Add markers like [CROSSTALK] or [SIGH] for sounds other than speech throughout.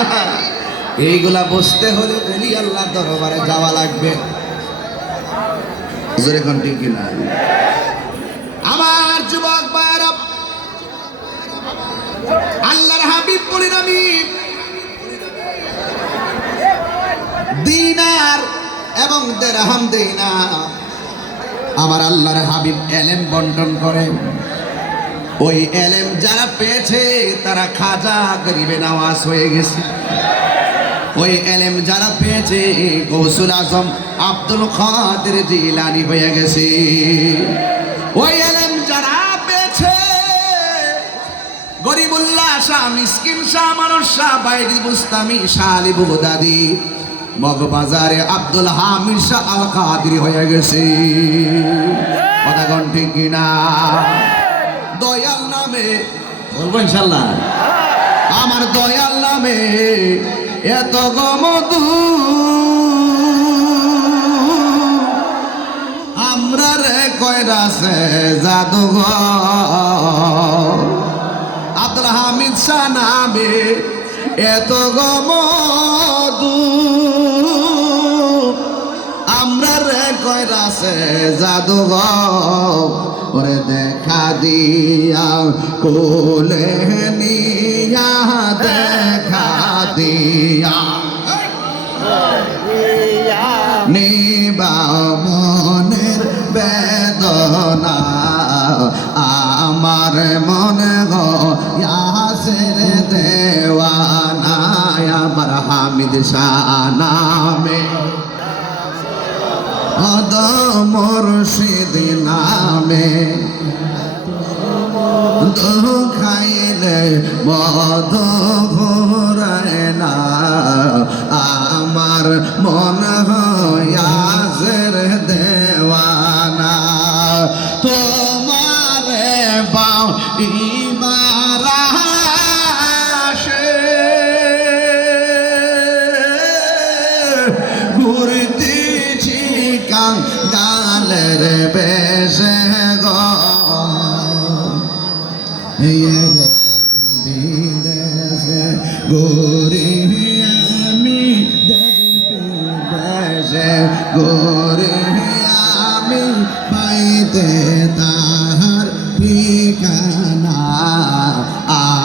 [LAUGHS] এইগুলা বুঝতে হলে অলি আল্লাহ দরবারে যাওয়া লাগবে। আমার যুবক ভাইরা আল্লাহর হাবিব বলেন আমি, দিনার এবং দেরহাম দেই না। আমার আল্লাহর হাবিব এলেম বন্টন করে। ওই এলেম যারা পেয়েছে, তারা খাজা গরিবে নামাজ হয়ে গেছে। ওই এলেম যারা পেয়েছে, গৌসুল আজম আব্দুল খাদের জিলানি হয়ে গেছে। ওই এলেম যারা পেয়েছে, গরিবুল্লাহ শাহ, মিসকিন শাহ, মানুষ শাহ বাইরি বুস্তামি শাহ আলী বুগদাদি মগবাজারে আব্দুল হামিদ শাহ আল কাদির হয়ে গেছে। কথা ঠিক কিনা? দয়াল নামে। বলব ইনশাল্লাহ। আমার দয়াল নামে এত গমধু আমরা রে কয়রা কয়রাছে জাদুঘর। আব্দুল হামিদ শাহ নামে এত গমধু আমরা রে কয়রাছে জাদুঘর। ওরে দেখা দিয়া, কোলে নিয়া দেখা দিয়া। নিবা মনের বেদনা, আমার মনে গাছের দেওয়ানা, আমার হামিদ শাহ নামে। অদ মুর্শিদ মদ ভরায় না আমার মন হয়াজের দেওয়ানা। তোমার বাউ ইমারা ঘুরতেছি কাঙ্গালের বেশে। গোরি আমি দেশে গোরি আমি পাইতে তাহার ঠিকানা।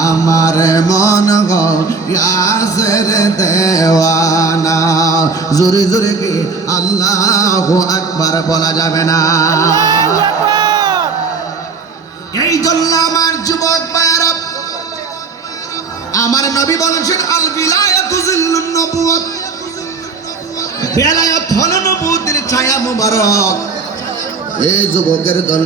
আমার মন গাছের দেওয়ানা। জোরে জোরে কি আল্লাহ আকবার বলা যাবে না? এই জন্য আমার যুবক ভাইয়েরা আমার নবী বলেছেন আল বিলায়াতুজিল্লুন নবুওয়াত। বেলায়াত হলো নবুয়তের ছায়া মুবারক। এই যুবকের দল